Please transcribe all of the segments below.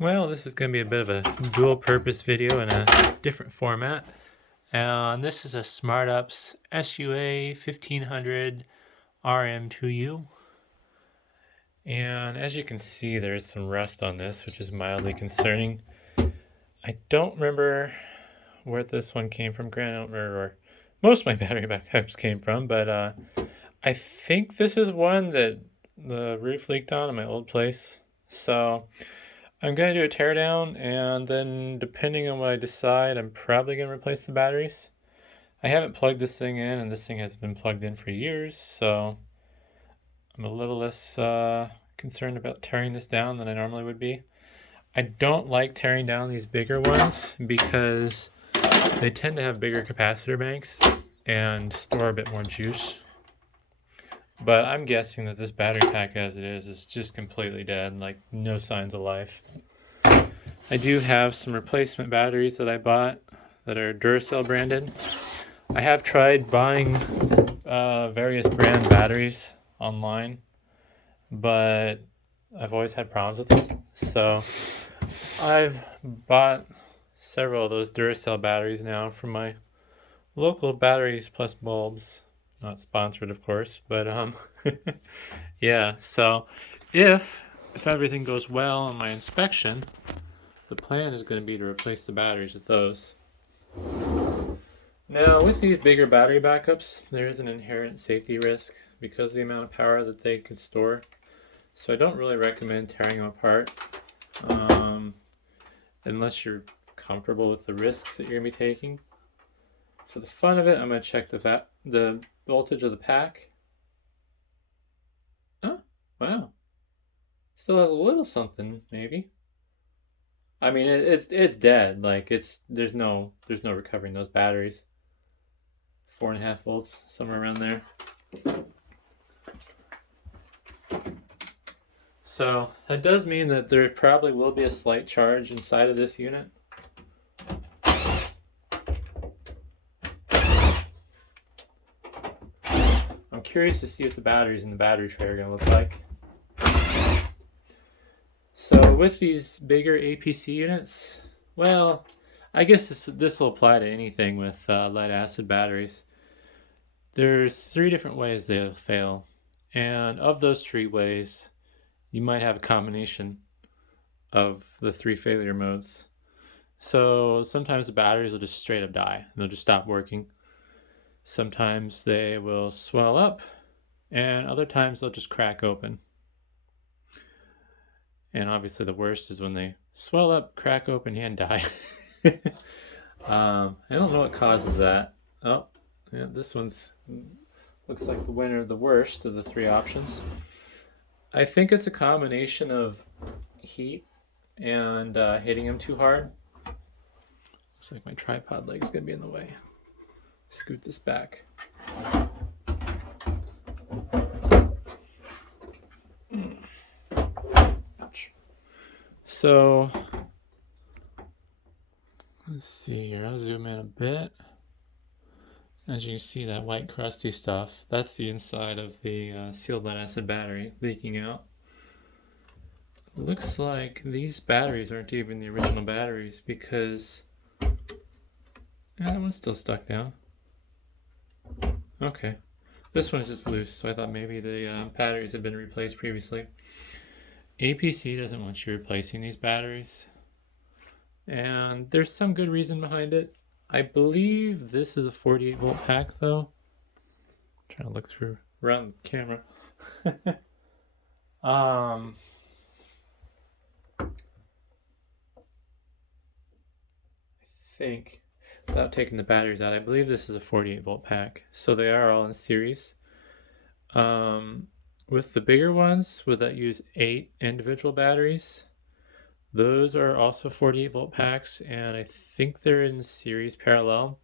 Well, this is going to be a bit of a dual purpose video in a different format. And this is a SmartUps SUA1500RM2U. And as you can see, there's some rust on this, which is mildly concerning. I don't remember where this one came from. Granted, I don't remember where most of my battery backups came from, but I think this is one that the roof leaked on in my old place. So I'm going to do a teardown, and then depending on what I decide, I'm probably going to replace the batteries. I haven't plugged this thing in, and this thing has been plugged in for years, so I'm a little less concerned about tearing this down than I normally would be. I don't like tearing down these bigger ones because they tend to have bigger capacitor banks and store a bit more juice. But I'm guessing that this battery pack as it is just completely dead, like no signs of life. I do have some replacement batteries that I bought that are Duracell branded. I have tried buying various brand batteries online, but I've always had problems with them. So I've bought several of those Duracell batteries now from my local Batteries Plus Bulbs. Not sponsored, of course, but yeah. So if everything goes well on my inspection, the plan is going to be to replace the batteries with those. Now, with these bigger battery backups, there is an inherent safety risk because of the amount of power that they can store. So I don't really recommend tearing them apart unless you're comfortable with the risks that you're going to be taking. For the fun of it, I'm going to check the voltage of the pack. Oh, wow. Still has a little something, maybe. I mean, it's dead. Like there's no recovering those batteries. 4.5 volts, somewhere around there. So that does mean that there probably will be a slight charge inside of this unit. I'm curious to see what the batteries in the battery tray are going to look like. So with these bigger APC units, well, I guess this will apply to anything with lead acid batteries. There's 3 different ways they'll fail, and of those 3 ways, you might have a combination of the 3 failure modes. So sometimes the batteries will just straight up die, they'll just stop working. Sometimes they will swell up, and other times they'll just crack open. And obviously the worst is when they swell up, crack open, and die. I don't know what causes that. Oh, yeah, this one's looks like the winner of the worst of the 3 options. I think it's a combination of heat and hitting them too hard. Looks like my tripod leg is going to be in the way. Scoot this back. Ouch. So, let's see here. I'll zoom in a bit. As you can see, that white crusty stuff, that's the inside of the sealed lead acid battery leaking out. Looks like these batteries aren't even the original batteries because that one's still stuck down. Okay, this one is just loose, so I thought maybe the batteries had been replaced previously. APC doesn't want you replacing these batteries, and there's some good reason behind it. I believe this is a 48 volt pack though. I'm trying to look through around the camera. I think, without taking the batteries out, I believe this is a 48 volt pack. So they are all in series. With the bigger ones, that use 8 individual batteries, those are also 48 volt packs, and I think they're in series parallel.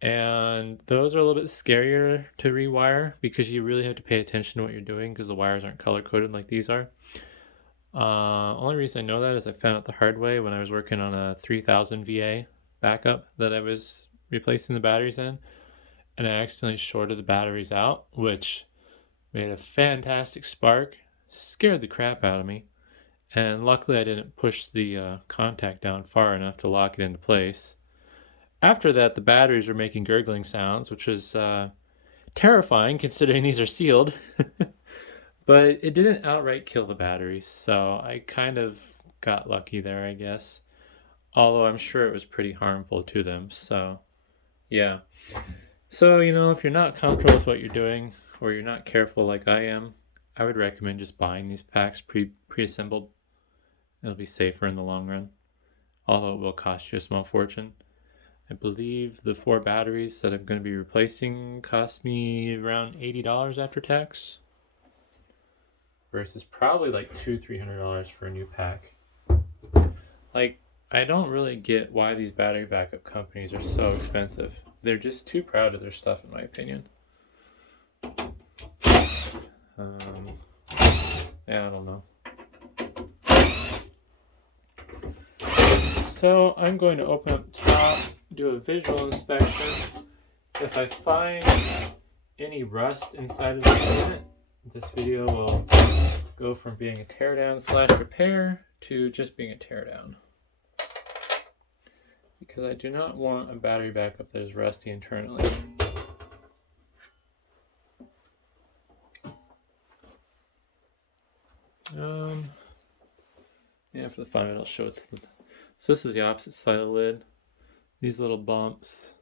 And those are a little bit scarier to rewire because you really have to pay attention to what you're doing because the wires aren't color coded like these are. Only reason I know that is I found out the hard way when I was working on a 3000 VA backup that I was replacing the batteries in, and I accidentally shorted the batteries out, which made a fantastic spark, scared the crap out of me, And luckily I didn't push the contact down far enough to lock it into place. After that, the batteries were making gurgling sounds, which was terrifying considering these are sealed. But it didn't outright kill the batteries, so I kind of got lucky there, I guess. Although I'm sure it was pretty harmful to them, so yeah. So, if you're not comfortable with what you're doing, or you're not careful like I am, I would recommend just buying these packs pre-assembled. It'll be safer in the long run, although it will cost you a small fortune. I believe the 4 batteries that I'm going to be replacing cost me around $80 after tax, versus probably like $200-300 for a new pack. Like, I don't really get why these battery backup companies are so expensive. They're just too proud of their stuff, in my opinion. Yeah, I don't know. So I'm going to open up the top, do a visual inspection. If I find any rust inside of the unit, this video will go from being a teardown / repair to just being a teardown. Because I do not want a battery backup that is rusty internally. Yeah, for the fun of it, I'll show it. So this is the opposite side of the lid. These little bumps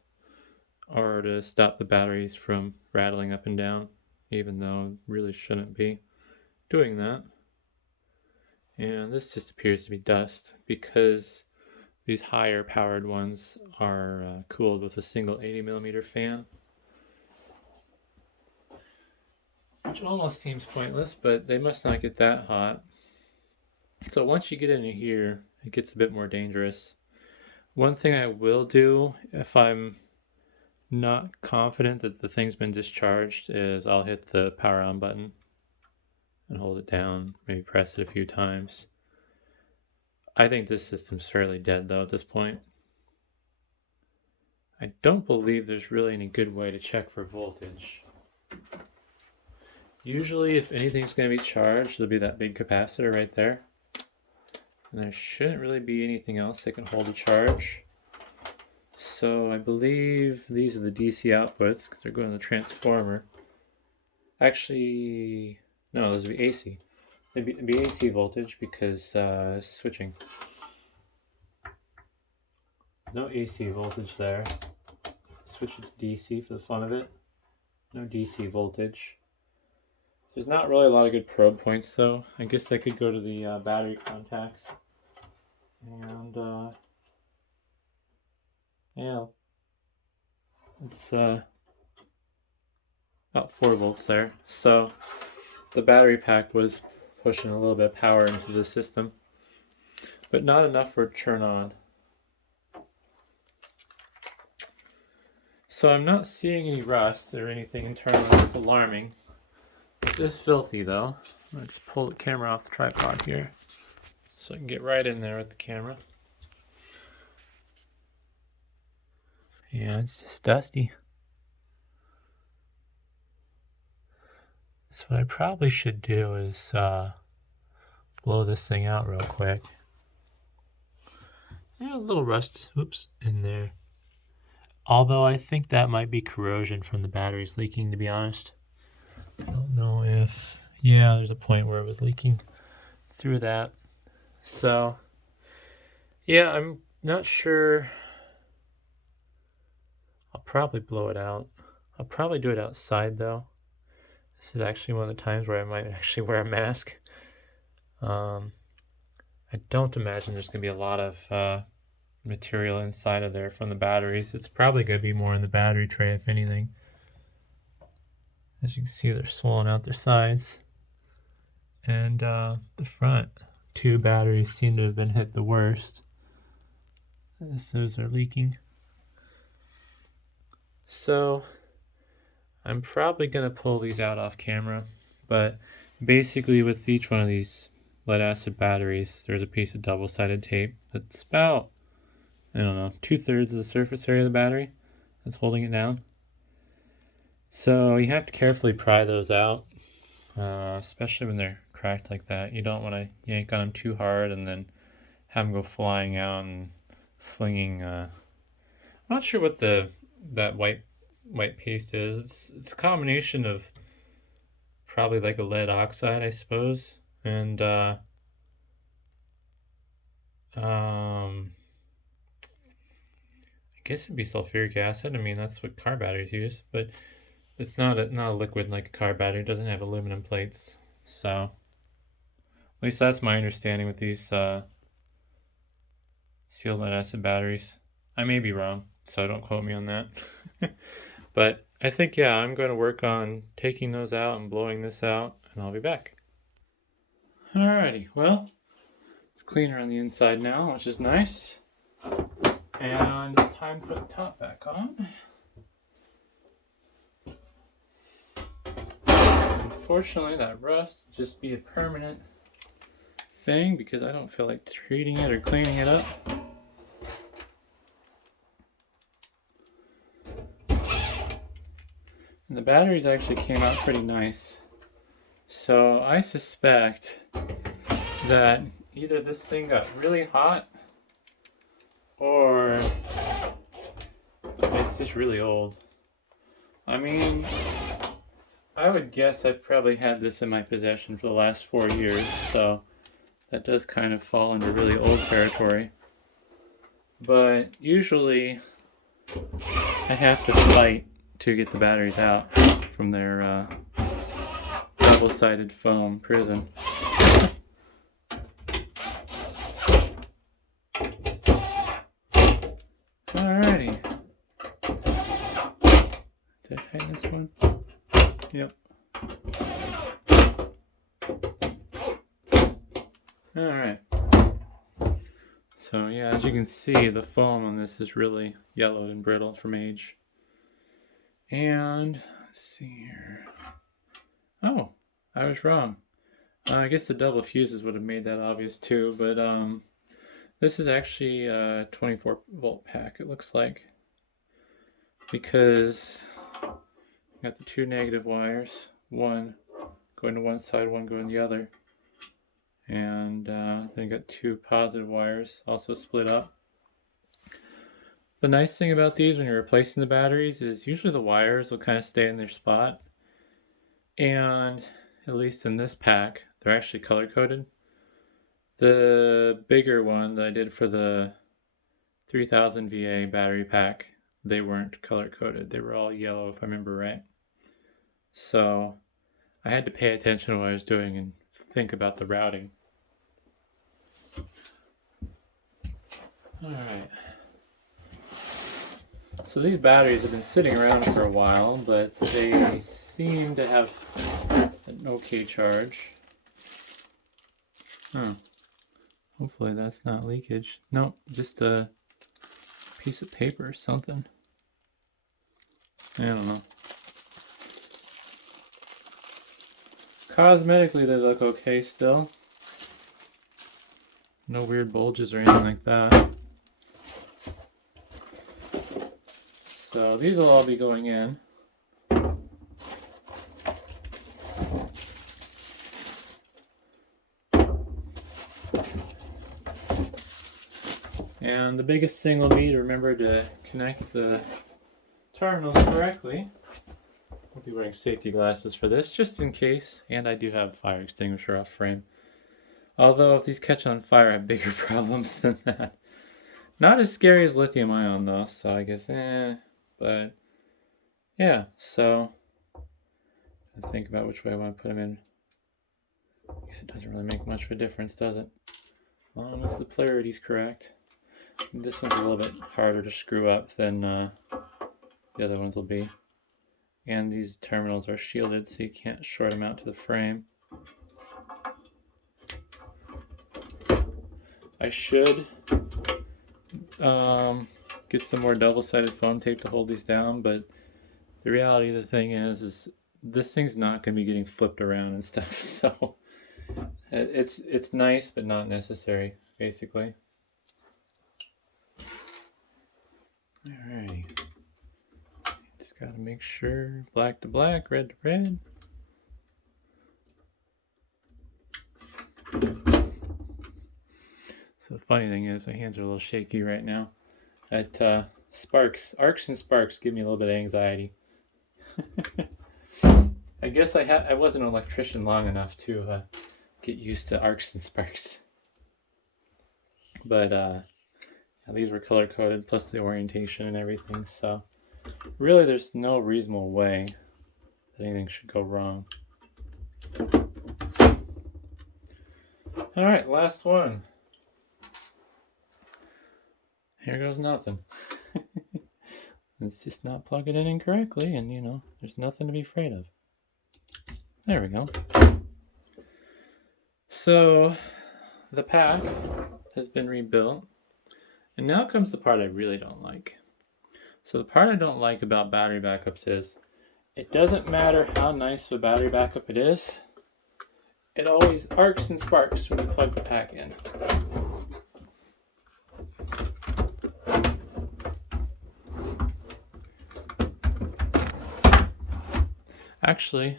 are to stop the batteries from rattling up and down, even though it really shouldn't be doing that. And this just appears to be dust because these higher powered ones are cooled with a single 80mm fan. Which almost seems pointless, but they must not get that hot. So once you get into here, it gets a bit more dangerous. One thing I will do if I'm not confident that the thing's been discharged is I'll hit the power on button and hold it down, maybe press it a few times. I think this system's fairly dead though at this point. I don't believe there's really any good way to check for voltage. Usually if anything's going to be charged, there'll be that big capacitor right there. And there shouldn't really be anything else that can hold a charge. So I believe these are the DC outputs because they're going to the transformer. Actually, no, those would be AC. It'd be AC voltage because switching. No AC voltage there. Switch it to DC for the fun of it. No DC voltage. There's not really a lot of good probe points though. I guess I could go to the battery contacts. And yeah, it's about 4 volts there. So the battery pack was pushing a little bit of power into the system, but not enough for it to turn on. So I'm not seeing any rust or anything internal that's alarming. This is filthy though. I'm gonna just pull the camera off the tripod here so I can get right in there with the camera. Yeah, it's just dusty. So what I probably should do is blow this thing out real quick. Yeah, a little rust, oops, in there. Although I think that might be corrosion from the batteries leaking, to be honest. I don't know if, yeah, there's a point where it was leaking through that. So, yeah, I'm not sure. I'll probably blow it out. I'll probably do it outside though. This is actually one of the times where I might actually wear a mask. I don't imagine there's going to be a lot of material inside of there from the batteries. It's probably going to be more in the battery tray, if anything. As you can see, they're swollen out their sides. And the front 2 batteries seem to have been hit the worst. Those are leaking. So I'm probably going to pull these out off camera, but basically with each one of these lead acid batteries, there's a piece of double-sided tape that's about, I don't know, 2/3 of the surface area of the battery that's holding it down. So you have to carefully pry those out, especially when they're cracked like that. You don't want to yank on them too hard and then have them go flying out and flinging. I'm not sure what that white paste is. It's a combination of probably like a lead oxide, I suppose, and I guess it'd be sulfuric acid. I mean, that's what car batteries use, but it's not a liquid like a car battery. It doesn't have aluminum plates. So at least that's my understanding with these sealed lead acid batteries. I may be wrong, so don't quote me on that. But I think, yeah, I'm going to work on taking those out and blowing this out, and I'll be back. Alrighty, well, it's cleaner on the inside now, which is nice. And it's time to put the top back on. Unfortunately, that rust will just be a permanent thing because I don't feel like treating it or cleaning it up. And the batteries actually came out pretty nice. So I suspect that either this thing got really hot or it's just really old. I mean, I would guess I've probably had this in my possession for the last 4 years, so that does kind of fall into really old territory. But usually I have to fight to get the batteries out from their double-sided foam prison. Alrighty. Did I tighten this one? Yep. Alright. So yeah, as you can see, the foam on this is really yellowed and brittle from age. And let's see here. Oh, I was wrong. I guess the double fuses would have made that obvious too, but this is actually a 24 volt pack, it looks like, because you got the two negative wires, one going to one side, one going the other, and then you got two positive wires also split up. The nice thing about these when you're replacing the batteries is usually the wires will kind of stay in their spot, and at least in this pack they're actually color coded. The bigger one that I did for the 3000 VA battery pack, they weren't color coded. They were all yellow if I remember right. So I had to pay attention to what I was doing and think about the routing. Alright. So these batteries have been sitting around for a while, but they seem to have an okay charge. Oh. Hopefully that's not leakage. Nope, just a piece of paper or something. I don't know. Cosmetically they look okay still. No weird bulges or anything like that. So these will all be going in. And the biggest thing will be to remember to connect the terminals correctly. I'll be wearing safety glasses for this, just in case, and I do have a fire extinguisher off frame. Although if these catch on fire, I have bigger problems than that. Not as scary as lithium ion though, so I guess but yeah, so I think about which way I want to put them in. I guess it doesn't really make much of a difference, does it? As long as the polarity's correct. This one's a little bit harder to screw up than the other ones will be. And these terminals are shielded so you can't short them out to the frame. I should get some more double-sided foam tape to hold these down, but the reality of the thing is this thing's not going to be getting flipped around and stuff, so it's nice but not necessary, basically. Alrighty. Just gotta make sure black to black, red to red. So the funny thing is, my hands are a little shaky right now. That arcs and sparks give me a little bit of anxiety. I guess I wasn't an electrician long enough to get used to arcs and sparks. But these were color coded, plus the orientation and everything. So really, there's no reasonable way that anything should go wrong. All right, last one. Here goes nothing. It's just not plugging it in correctly, and there's nothing to be afraid of. There we go. So the pack has been rebuilt, and now comes the part I really don't like. So the part I don't like about battery backups is it doesn't matter how nice of a battery backup it is, it always arcs and sparks when you plug the pack in. Actually,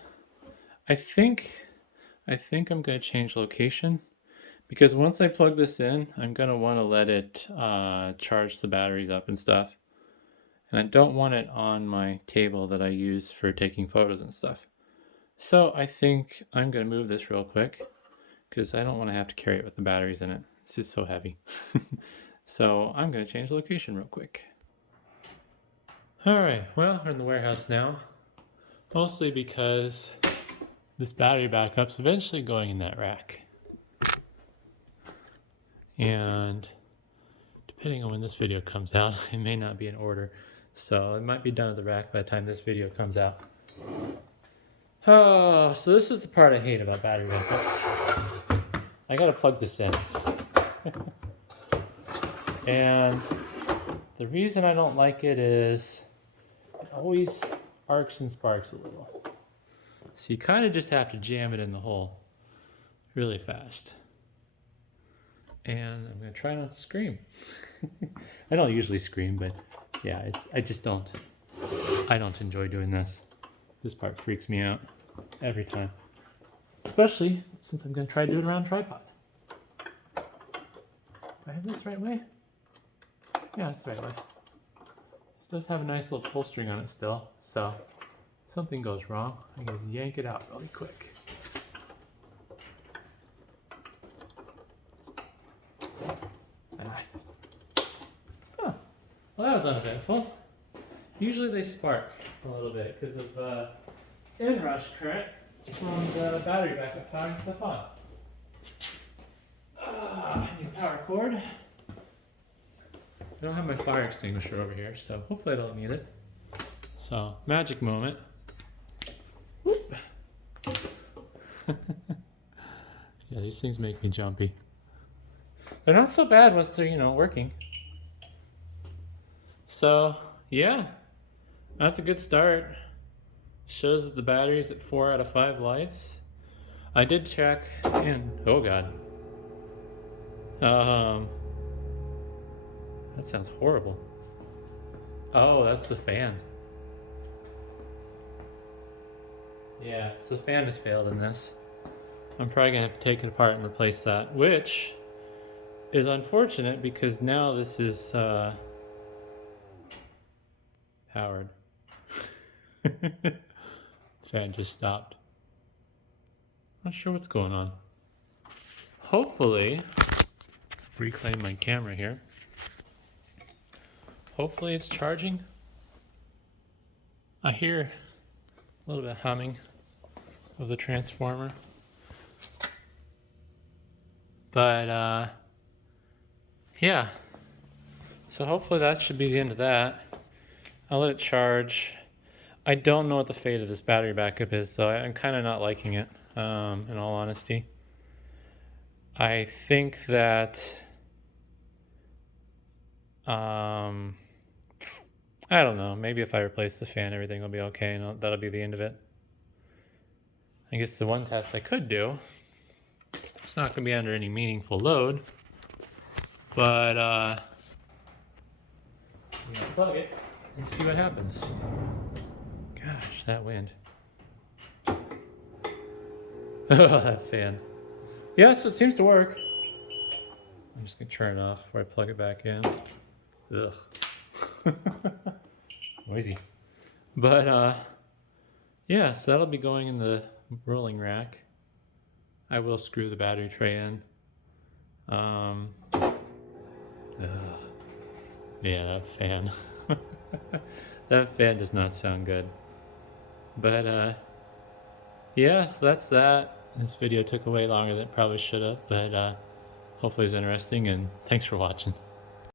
I think I'm going to change location, because once I plug this in, I'm going to want to let it charge the batteries up and stuff. And I don't want it on my table that I use for taking photos and stuff. So I think I'm going to move this real quick, because I don't want to have to carry it with the batteries in it. It's just so heavy. So I'm going to change location real quick. All right, well, we're in the warehouse now. Mostly because this battery backup's eventually going in that rack. And depending on when this video comes out, it may not be in order. So it might be done at the rack by the time this video comes out. Oh, so this is the part I hate about battery backups. I gotta plug this in. And the reason I don't like it is it always arcs and sparks a little. So you kind of just have to jam it in the hole really fast. And I'm going to try not to scream. I don't usually scream, but yeah, I don't enjoy doing this. This part freaks me out every time. Especially since I'm going to try to do it around a tripod. Do I have this the right way? Yeah, it's the right way. This does have a nice little pull string on it still, so if something goes wrong, I can just yank it out really quick. Oh, well, that was uneventful. Usually they spark a little bit because of inrush current from the battery backup powering stuff on. I need a power cord. I don't have my fire extinguisher over here, so hopefully I don't need it. So, magic moment. Whoop. Yeah, these things make me jumpy. They're not so bad once they're, working. So, yeah, that's a good start. Shows that the battery's at 4 out of 5 lights. I did check in. Oh God. That sounds horrible. Oh, that's the fan. Yeah, so the fan has failed in this. I'm probably gonna have to take it apart and replace that, which is unfortunate because now this is powered. Fan just stopped. Not sure what's going on. Hopefully, reclaim my camera here. Hopefully it's charging. I hear a little bit of humming of the transformer. But yeah. So hopefully that should be the end of that. I'll let it charge. I don't know what the fate of this battery backup is, though. I'm kind of not liking it, in all honesty. I think that I don't know. Maybe if I replace the fan, everything will be okay, and that'll be the end of it. I guess the one test I could do, it's not going to be under any meaningful load, but I'm going to plug it and see what happens. Gosh, that wind. Oh, that fan. Yeah, so it seems to work. I'm just gonna turn it off before I plug it back in. Ugh. Noisy. But yeah, so that'll be going in the rolling rack. I will screw the battery tray in. Yeah, that fan. That fan does not sound good. But yeah, so that's that. This video took way longer than it probably should have, but hopefully it's interesting, and thanks for watching.